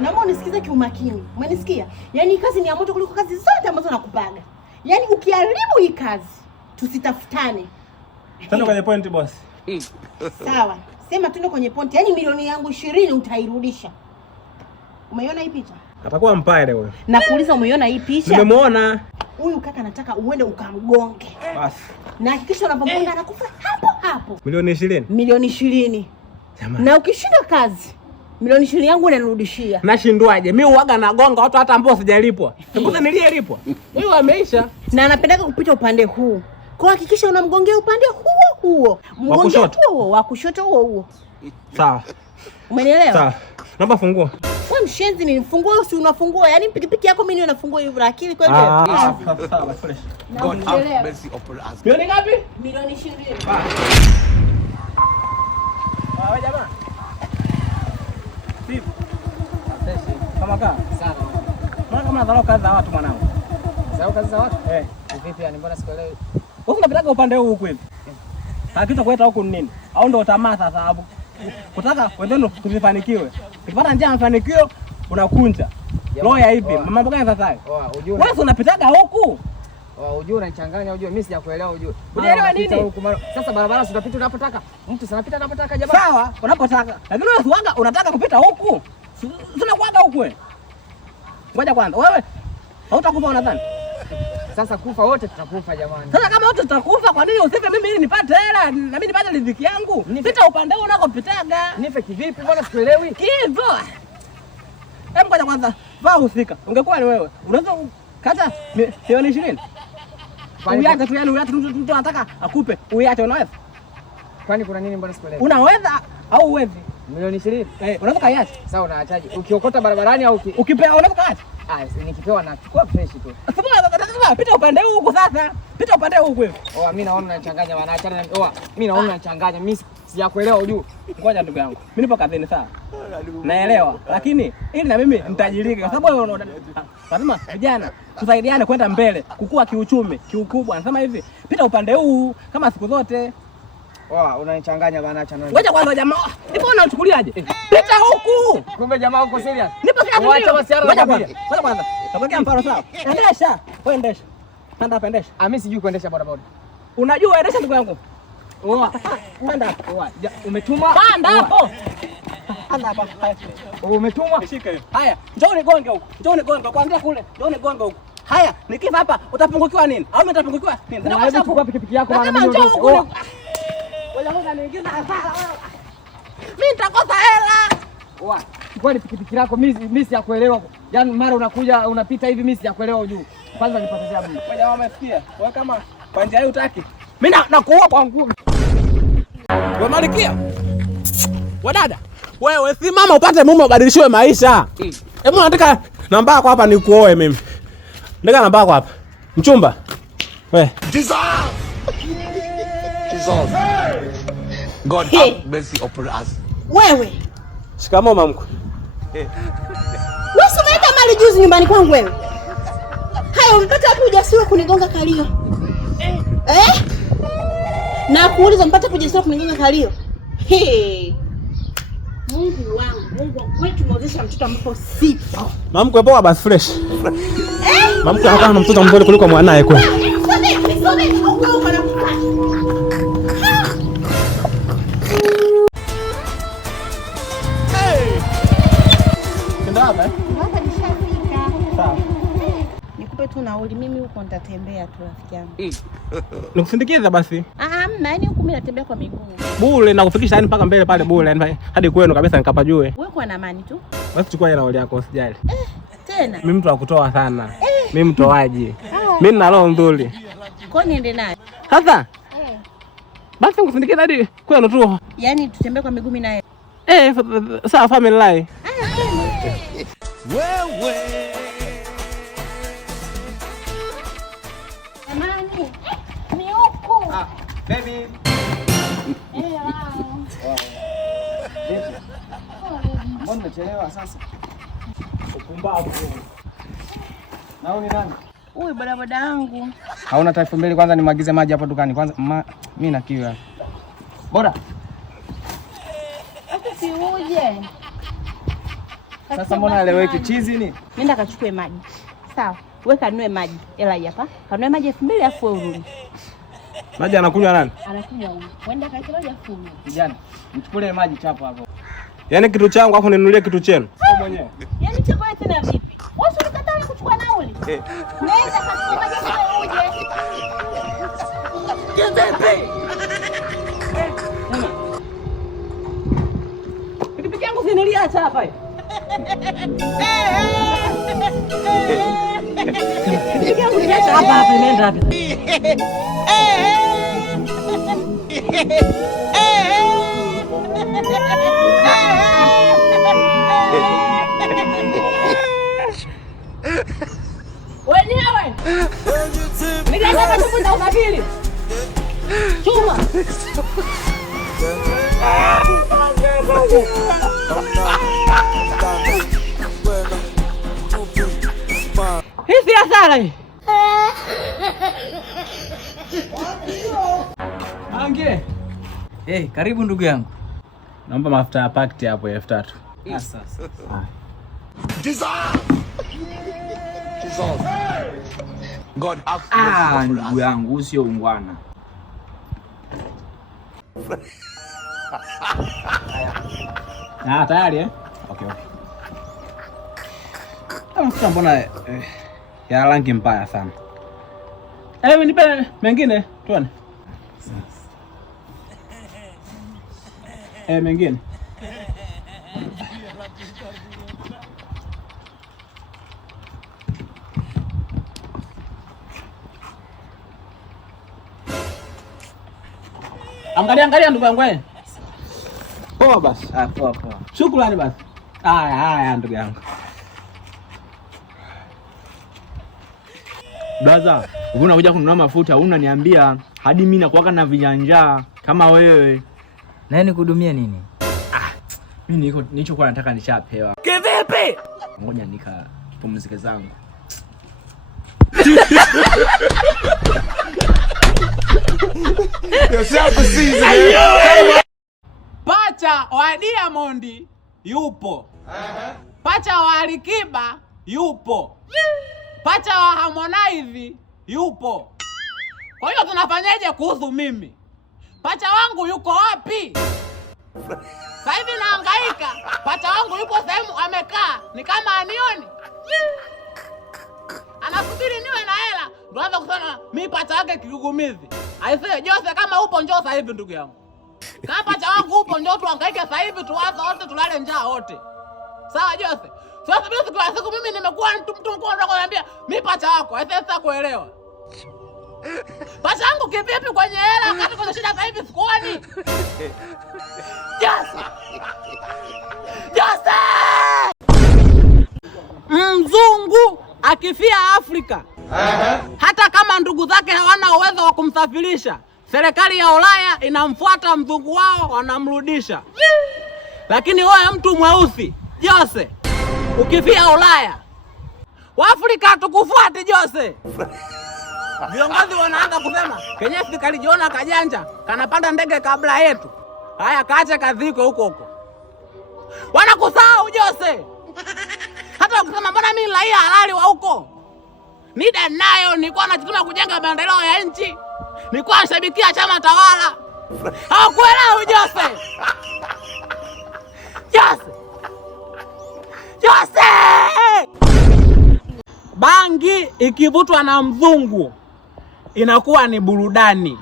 Naomba unisikize kiumakini. Umenisikia? Yaani kazi ni ya moto kuliko kazi zote ambazo nakupaga. Yaani ukiharibu hii kazi, tusitafutane. Twende kwenye point boss. Sawa. Sema twende kwenye point. Yaani milioni yangu 20 utairudisha. Umeiona hii picha? Atakuwa mpare wewe. Nakuuliza umeiona hii picha? Nimemuona. Huyu kaka nataka uende ukamgonge. Basi. Na hakikisha unapomgonga anakufa hapo hapo. Milioni 20. Milioni 20. Jamani. Na ukishinda kazi, milioni 20 yangu unanirudishia. Nashindwaje? Mimi uaga nagonga watu hata ambao sijalipwa. Sikuza niliyelipwa. Wewe ameisha. Na anapendaga kupita upande huu. Kwa hakikisha unamgongea upande huo. Mgongea huo, wa kushoto huo. Sawa. Umenielewa? Sawa. Naomba funguo. Wewe mshenzi ni funguo si unafungua. Yaani pikipiki yako mimi niwe nafungua hivyo lakini kweli. Sawa, fresh. God have mercy upon us. Milioni ngapi? Milioni 20. Wewe jamaa. Vipi? Kama kaa? Sana. Mbona kama dharau kazi za watu mwanangu? Dharau kazi za watu? Eh. Vipi yani mbona sikuelewi? Wewe unapitaga upande huu huko hivi. Hakika kuleta huko ni nini? Au ndio tamaa sasa hapo? Kutaka wendeni kusifanikiwe. Ukipata njia mafanikio unakunja. Roho ya hivi. Mambo gani sasa hayo? Unajua. Wewe unapitaga huku? Unajua unanichanganya unajua mimi sijakuelewa unajua. Unaelewa nini? Sasa barabara unapita unapotaka. Mtu sanapita anapotaka jamaa. Sawa, unapotaka. Lakini wewe usiwaga unataka kupita huku. Sina kuaga huku wewe. Ngoja kwanza. Wewe hautakufa unadhani? Sasa kufa wote tutakufa jamani. Sasa kama wote tutakufa kwa nini usife mimi ili nipate hela na mimi nipate riziki yangu? Pita upande huu unakopitaga. Nife kivipi? Mbona sikuelewi? Hivyo. Hebu ngoja kwanza. Vaa husika. Ungekuwa ni wewe. Unaweza kata milioni 20. Uyache tu yani uyache mtu anataka akupe. Uyache unaweza? Kwani kuna nini mbona sikuelewi? Unaweza au uwezi? Milioni 20. Unaweza kaiacha. Sawa unaachaje? Ukiokota barabarani au ukipewa unaweza kaacha? Nikipewa nachukua fresh tu. Sasa pita upande huu huko sasa. Pita upande huu huko. Mimi naona unachanganya wanaachana. Mimi naona unachanganya. Mimi sijakuelewa ujue. Ngoja ndugu yangu. Mimi nipo kazini sawa. Naelewa. Lakini ili na mimi nitajirike kwa sababu lazima vijana tusaidiane kwenda mbele, kukua kiuchumi, kiukubwa. Nasema hivi, pita upande huu kama siku zote. Unanichanganya bana acha nani. Ngoja kwanza jamaa. Nipo unachukuliaje? Pita huku. Kumbe jamaa uko serious. Nipo serious. Wacha masiara. Ngoja kwanza. Tutakuja mfano sawa. Endesha. Wewe endesha. Nenda pendesha. Mimi sijui kuendesha bodaboda. Unajua endesha ndugu yangu. Nenda. Umetuma? Panda hapo. Panda hapo. Umetuma? Shika hiyo. Haya, njoo nigonge huko. Njoo nigonge kuanzia kule. Njoo nigonge huko. Haya, nikifa hapa utapungukiwa nini? Au mimi nitapungukiwa nini? Naweza kuchukua pikipiki yako maana mimi njoo huko. Wewe mbona niingiza hasara wewe? Mimi nitakosa hela. Kwani pikipiki yako mimi sijakuelewa. Yaani mara unakuja unapita hivi mimi sijakuelewa ujue. Kwanza nipotezea muda. Wewe jamaa umesikia? Wewe kama kwa njia hii utaki. Mimi nakuua kwa nguvu. Wewe Malikia. Wewe dada. Wewe simama upate mume ubadilishiwe maisha. Hebu nataka namba yako hapa nikuoe mimi. Ndeka namba yako hapa. Mchumba. Wewe. Jesus. God have mercy upon us. Wewe. Shikamoo mamko. Wewe umeleta mali juzi nyumbani kwangu wewe. Haya umepata wapi ujasiri kunigonga kalio? Na kuuliza mpata ujasiri kunigonga kalio? Mungu wangu, Mungu kwetu mwezesha mtoto ambapo sipo. Mamko poa basi fresh. Mamko anakaa na mtoto mbele kuliko mwanae kwa. Hapa nishafika. Sawa. Nikupe tu nauli mimi huko nitatembea tu rafiki yangu. Nikusindikiza basi. Hamna, yani huko mimi natembea kwa miguu. Bure na kufikisha yani mpaka mbele pale bure yani hadi kwenu kabisa nikapajue. Wewe kwa na amani tu. Basi chukua ile nauli yako usijali. Tena. Mimi mtu wa kutoa sana. Mimi mtoaji. Mimi nina roho nzuri. Kwa niende naye. Sasa? Basi nikusindikiza hadi kwenu tu. Yaani tutembee kwa miguu mimi naye. Sawa family life. Wewe. Amani. Ni huko. Baby. Mbona umechelewa sasa? Upumbavu. Naoni nani? Huyu bodaboda wangu. Hauna hata 2000 kwanza nimwagize maji hapo dukani kwanza. Mimi na kiu hapa. Bora. Hapo si uje. Sasa mbona eleweki chizi ni? Nenda kachukue maji. Sawa. Wewe kanunue maji. Hela hii hapa. Kanunue maji 2000 afu urudi. Maji anakunywa nani? Anakunywa huyu. Wenda kaita maji afu urudi. Kijana, mchukue maji chapo hapo. Yaani kitu changu afu ninunulie kitu chenu. Wewe mwenyewe. Yaani chako wewe tena vipi? Wewe unakataa kuchukua nauli? Nenda kachukue maji afu uje. Kizepe. Pikipiki yangu siniliacha hapa hivi. Pikipiki yangu niliacha hapa imeenda wapi? Wenyewe. Nikaenda kufunza usafiri. Chuma. Hii si hasara hii. Ange. Karibu ndugu yangu. Naomba mafuta ya pakiti hapo 3000. Sasa. God have Ndugu yangu usio ungwana. Tayari eh? Okay. Mafuta mbona ya rangi mbaya sana. Nipe mengine tuone. Mengine. Angalia ndugu yangu wewe. Poa basi. Poa. Shukrani basi. Haya ndugu yangu. Brother, unakuja kununua mafuta, unaniambia hadi mimi nakuwaka na vinyanja kama wewe. Na nikuhudumia nini? Mimi nilichokuwa nataka nishapewa. Kivipi? Ngoja nikapumzike zangu. Pacha wa Diamond yupo. Pacha wa Alikiba yupo. Pacha wa Harmonize yupo. Kwa hiyo tunafanyaje kuhusu mimi? Pacha wangu yuko wapi? Sasa hivi nahangaika. Pacha wangu yupo sehemu amekaa, ni kama anioni. Anasubiri niwe na hela ndio aanze kusema mimi pacha wake kigugumizi. Aisee, Jose kama upo njoo sasa hivi ndugu yangu. Kama pacha wangu upo njoo tuhangaike sasa hivi tuwaza wote tulale njaa wote. Sawa Jose? Sasa mimi kwa siku mimi nimekuwa mtu mkubwa ndo ananiambia mimi pacha wako. Aisee sasa kuelewa. Pacha wangu kivipi kwenye hela wakati kuna shida sasa hivi sikuoni? Jose! Mzungu akifia Afrika. Hata kama ndugu zake hawana uwezo wa kumsafirisha, serikali ya Ulaya inamfuata mzungu wao wanamrudisha. Lakini wewe mtu mweusi, Jose, ukifia Ulaya, Waafrika hatukufuati Jose. Viongozi wanaanza kusema, Kenyesi kalijiona kajanja, kanapanda ndege kabla yetu. Haya kaache kaziko huko. Wanakusahau Jose. Hata ukisema mbona mimi raia halali wa huko? Nida nayo nilikuwa najituma kujenga maendeleo ya nchi. Nilikuwa nashabikia chama tawala. Hawakuelewa Jose. Bangi ikivutwa na mzungu inakuwa ni burudani.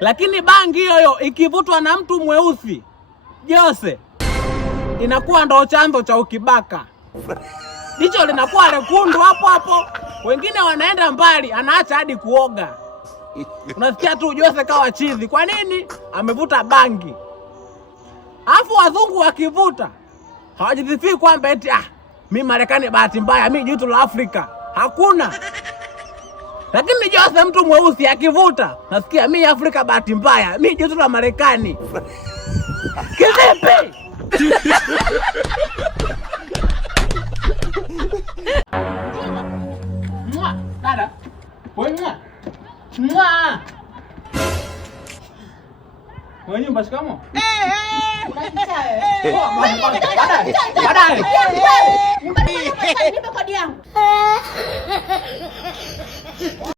Lakini bangi hiyo ikivutwa na mtu mweusi, Jose, inakuwa ndo chanzo cha ukibaka. Jicho linakuwa lekundu hapo. Wengine wanaenda mbali, anaacha hadi kuoga. Unasikia tu Jose kawa chizi. Kwa nini? Amevuta bangi. Alafu wazungu wakivuta hawajisifii kwamba eti mimi Marekani bahati mbaya, mimi jitu la Afrika. Hakuna. Lakini Jose mtu mweusi akivuta, nasikia mimi Afrika bahati mbaya, mimi jitu la Marekani. Kivipi? Dada. Wewe mwa. Wewe nyumba shikamo? Baadaye. Nyumbani nipe kodi yangu.